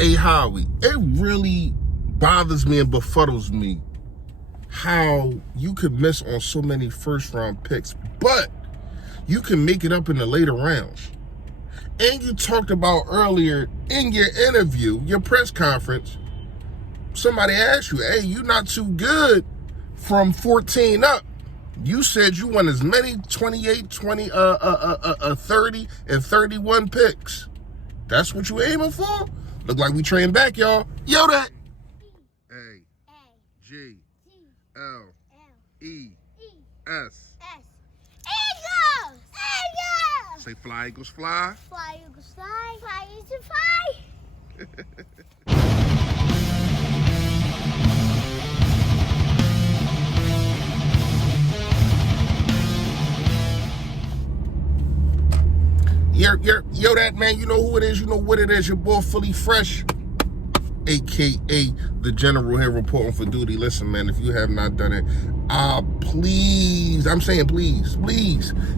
Hey, Howie, it really bothers me and befuddles me how you could miss on so many first-round picks, but you can make it up in the later rounds. And you talked about earlier in your interview, your press conference, somebody asked you, hey, you're not too good from 14 up. You said you won as many 28, 20, 30, and 31 picks. That's what you aiming for? Look like we train back, y'all. Yo, that. A, G, L, E, S. Eagles! Eagles! Say fly, Eagles, fly. Fly, Eagles, fly. Fly, Eagles, fly. Yo, that man, you know who it is, you know what it is, your boy Fully Fresh, aka the General here reporting for duty. Listen, man, if you have not done it, please, I'm saying please,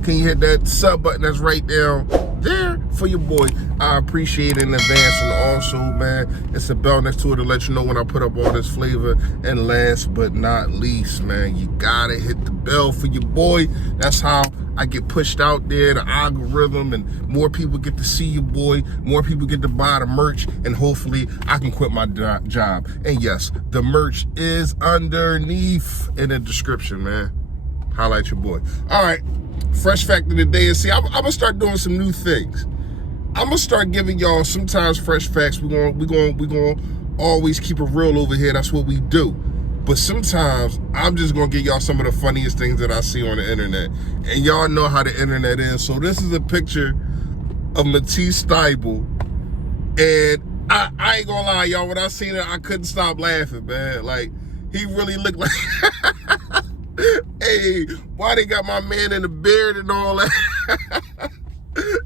can you hit that sub button that's right down there for your boy? I appreciate it in advance. And also, man, it's a bell next to it to let you know when I put up all this flavor. And last but not least, man, you gotta hit the bell for your boy. That's how I get pushed out there, the algorithm, and more people get to see your boy, more people get to buy the merch, and hopefully I can quit my job. And yes, the merch is underneath in the description, man. Highlight your boy. All right, fresh fact of the day is, see, I'm gonna start doing some new things. I'm gonna start giving y'all sometimes fresh facts. We're gonna always keep it real over here. That's what we do. But sometimes I'm just gonna give y'all some of the funniest things that I see on the internet. And y'all know how the internet is. So this is a picture of Matisse Thybulle. And I ain't gonna lie, y'all, when I seen it, I couldn't stop laughing, man. Like, he really looked like, hey, why they got my man in the beard and all that?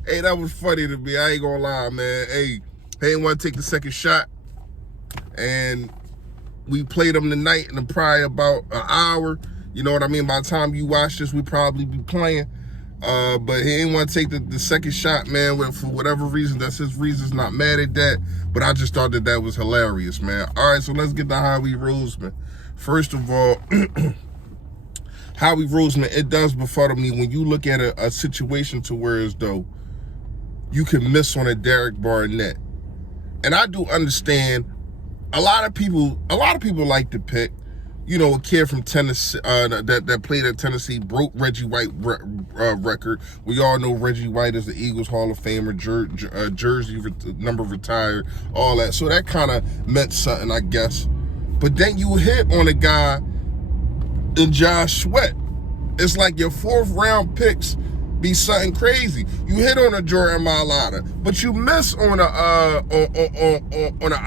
Hey, that was funny to me. I ain't gonna lie, man. Hey, he ain't want to take the second shot. And we played them tonight in probably about an hour. You know what I mean? By the time you watch this, we probably be playing. But he ain't want to take the second shot, man, for whatever reason. That's his reasons. Not mad at that. But I just thought that was hilarious, man. All right, so let's get to Howie Roseman. First of all, Howie Roseman, it does befuddle me when you look at a situation to where as though you can miss on a Derek Barnett. And I do understand a lot of people like to pick, you know, a kid from Tennessee that played at Tennessee, broke Reggie White record. We all know Reggie White is the Eagles Hall of Famer, jersey number retired, all that. So that kind of meant something, I guess. But then you hit on a guy in Josh Sweat. It's like your fourth round picks be something crazy. You hit on a Jordan Mailata, but you miss on a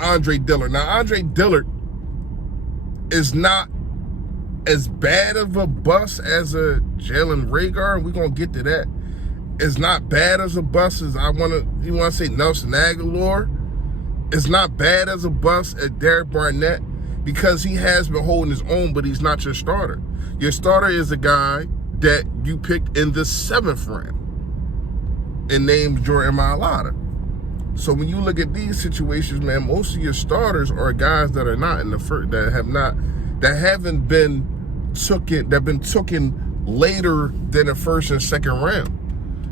Andre Dillard. Now, Andre Dillard is not as bad of a bust as a Jalen Reagor, and we're gonna get to that. It's not bad as a bust as you wanna say Nelson Aguilar. It's not bad as a bust at Derek Barnett because he has been holding his own, but he's not your starter. Your starter is a guy that you picked in the 7th round and named Jordan Mailata. So when you look at these situations, man, most of your starters are guys that are not in the first, that haven't been taken later than the first and second round.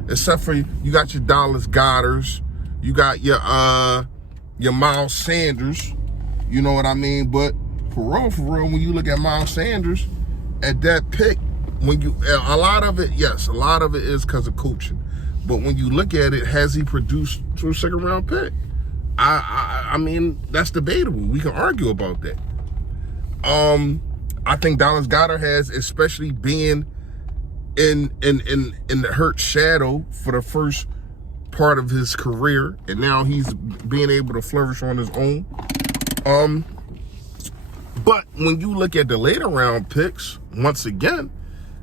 Except for you got your Dallas Goederts, you got your Miles Sanders, you know what I mean? But for real, when you look at Miles Sanders at that pick, a lot of it is because of coaching. But when you look at it, has he produced to a second round pick? I mean, that's debatable. We can argue about that. I think Dallas Goedert has, especially being in the hurt shadow for the first part of his career, and now he's being able to flourish on his own. But when you look at the later round picks, once again,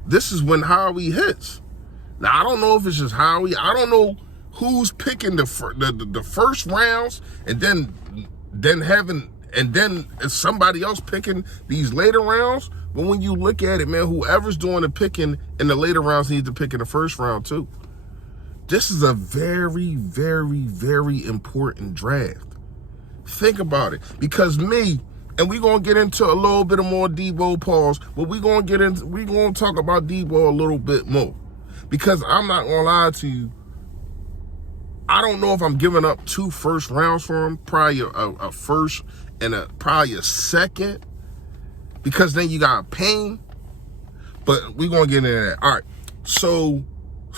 this is when Howie hits. Now, I don't know if it's just Howie. I don't know who's picking the first rounds and then is somebody else picking these later rounds. But when you look at it, man, whoever's doing the picking in the later rounds needs to pick in the first round too. This is a very, very, very important draft. Think about it. Because me, and we're going to get into a little bit of more Debo pause, but we're going to talk about Debo a little bit more. Because I'm not going to lie to you, I don't know if I'm giving up 2 first rounds for him, probably a first and probably a second, because then you got Payne. But we're going to get into that. All right. So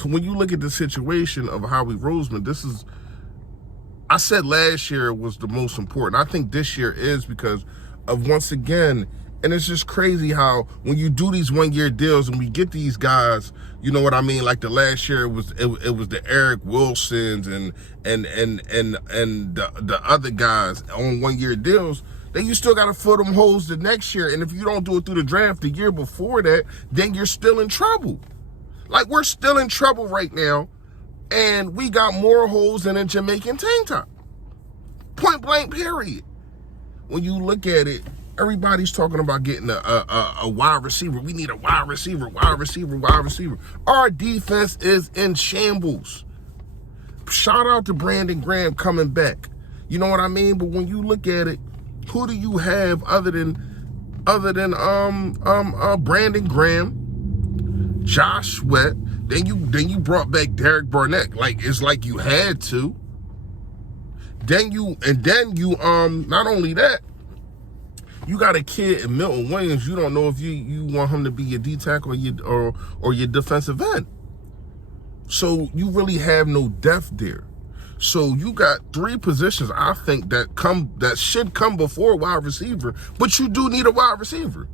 when you look at the situation of Howie Roseman, I said last year was the most important. I think this year is because of, once again, and it's just crazy how when you do these 1-year deals and we get these guys, you know what I mean? Like the last year it was the Eric Wilsons and the other guys on 1-year deals. Then you still got to fill them holes the next year. And if you don't do it through the draft the year before that, then you're still in trouble. Like, we're still in trouble right now, and we got more holes than a Jamaican tank top. Point blank, period. When you look at it, everybody's talking about getting a wide receiver. We need a wide receiver. Our defense is in shambles. Shout out to Brandon Graham coming back. You know what I mean? But when you look at it, who do you have other than Brandon Graham, Josh Sweat? Then you brought back Derek Barnett. Like, it's like you had to. Then you not only that, you got a kid in Milton Williams. You don't know if you want him to be your D tackle or your defensive end. So you really have no depth there. So you got 3 positions, I think, that should come before wide receiver, but you do need a wide receiver.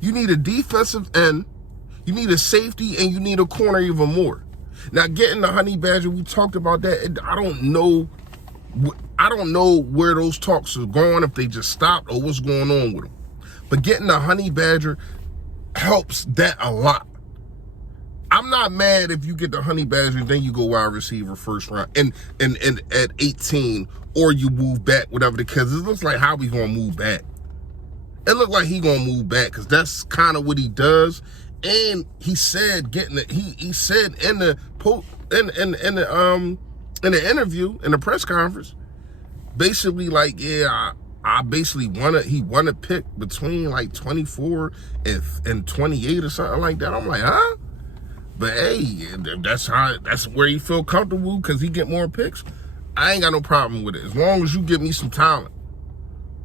You need a defensive end, you need a safety, and you need a corner even more. Now, getting the Honey Badger, we talked about that. I don't know where those talks are going, if they just stopped or what's going on with them. But getting the Honey Badger helps that a lot. I'm not mad if you get the Honey Badger and then you go wide receiver first round and at 18, or you move back, whatever, because it looks like Howie's gonna move back. It looked like he gonna move back because that's kind of what he does. And he said he said in the interview, in the press conference, basically like, yeah, I basically he won a pick between like 24 and 28 or something like that. I'm like, huh? But hey, that's where you feel comfortable because he get more picks. I ain't got no problem with it. As long as you get me some talent.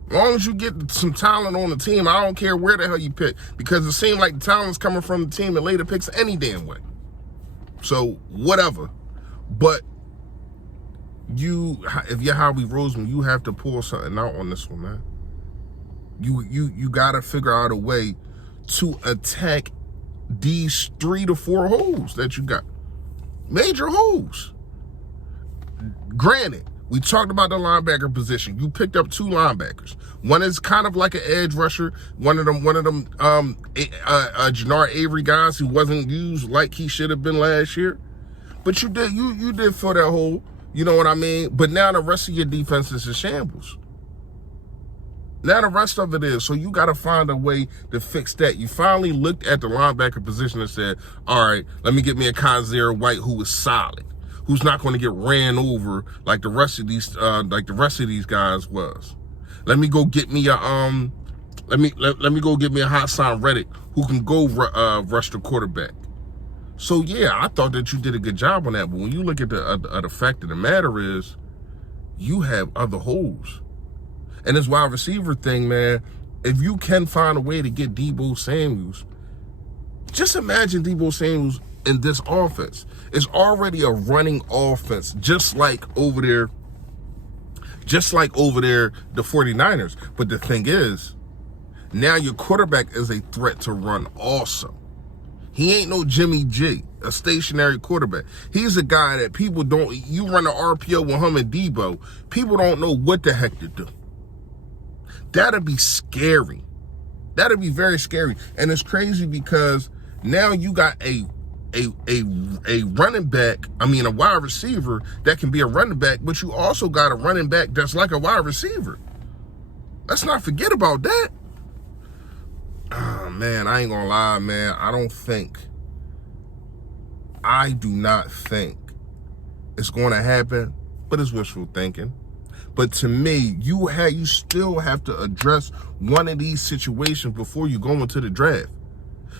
As long as you get some talent on the team, I don't care where the hell you pick. Because it seems like the talent's coming from the team that later picks any damn way. So, whatever. But if you're Howie Roseman, you have to pull something out on this one, man. You got to figure out a way to attack these 3 to 4 holes that you got. Major holes. Granted, we talked about the linebacker position. You picked up 2 linebackers. One is kind of like an edge rusher. One of them Jannard Avery guys who wasn't used like he should have been last year. But you did fill that hole. You know what I mean? But now the rest of your defense is in shambles. Now the rest of it is. So you got to find a way to fix that. You finally looked at the linebacker position and said, all right, let me get me a Kaiser White who is solid, who's not going to get ran over like the rest of these guys was. Let me go get me a let me go get me a Hassan Reddick who can go rush the quarterback. So yeah, I thought that you did a good job on that. But when you look at the fact of the matter is, you have other holes. And this wide receiver thing, man, if you can find a way to get Deebo Samuels, just imagine Deebo Samuels in this offense. It's already a running offense, just like over there, the 49ers. But the thing is, now your quarterback is a threat to run also. He ain't no Jimmy G, a stationary quarterback. He's a guy that people don't, you run an RPO with him and Deebo, people don't know what the heck to do. That'd be scary. That'd be very scary. And it's crazy because now you got a running back, a wide receiver that can be a running back, but you also got a running back that's like a wide receiver. Let's not forget about that. Oh, man, I ain't gonna lie, man. I do not think it's gonna happen, but it's wishful thinking. But to me, you still have to address one of these situations before you go into the draft.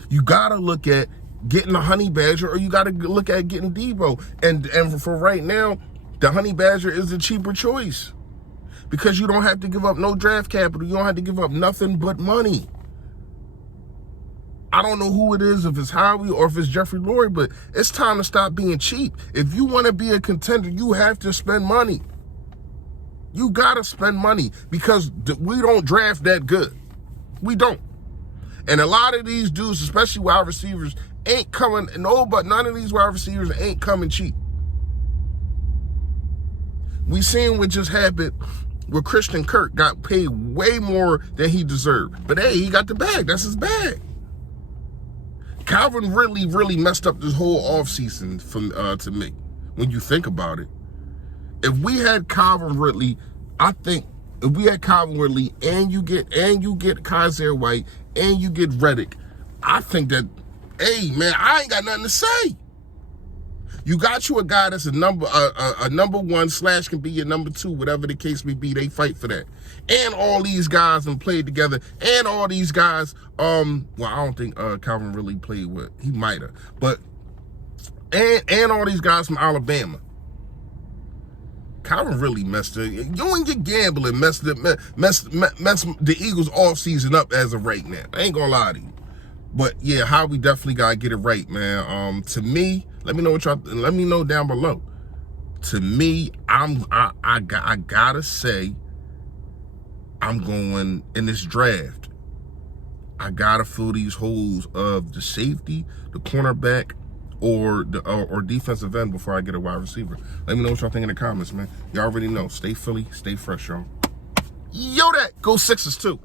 You gotta look at getting a Honey Badger, or you gotta look at getting Debo. And for right now, the Honey Badger is the cheaper choice because you don't have to give up no draft capital. You don't have to give up nothing but money. I don't know who it is, if it's Howie or if it's Jeffrey Lurie, but it's time to stop being cheap. If you want to be a contender, you have to spend money. You gotta spend money because we don't draft that good. We don't. And a lot of these dudes, especially wide receivers, ain't coming. But none of these wide receivers ain't coming cheap. We seen what just happened where Christian Kirk got paid way more than he deserved. But hey, he got the bag. That's his bag. Calvin really messed up this whole offseason to me, when you think about it. If we had Calvin Ridley, I think if we had Calvin Ridley and you get Kaiser White and you get Reddick, I think that, hey man, I ain't got nothing to say. You got you a guy that's a number one / can be your number 2, whatever the case may be. They fight for that. And all these guys and played together. And all these guys, well, I don't think Calvin really played with. He might have. But and all these guys from Alabama. Calvin really messed it. You and your gambling messed the Eagles offseason up as of right now. I ain't gonna lie to you. But yeah, Howie definitely gotta get it right, man. To me, let me know down below. To me, I gotta say, I'm going in this draft. I gotta fill these holes of the safety, the cornerback, or defensive end before I get a wide receiver. Let me know what y'all think in the comments, man. Y'all already know. Stay Philly, stay fresh, y'all. Yo, that go Sixers too.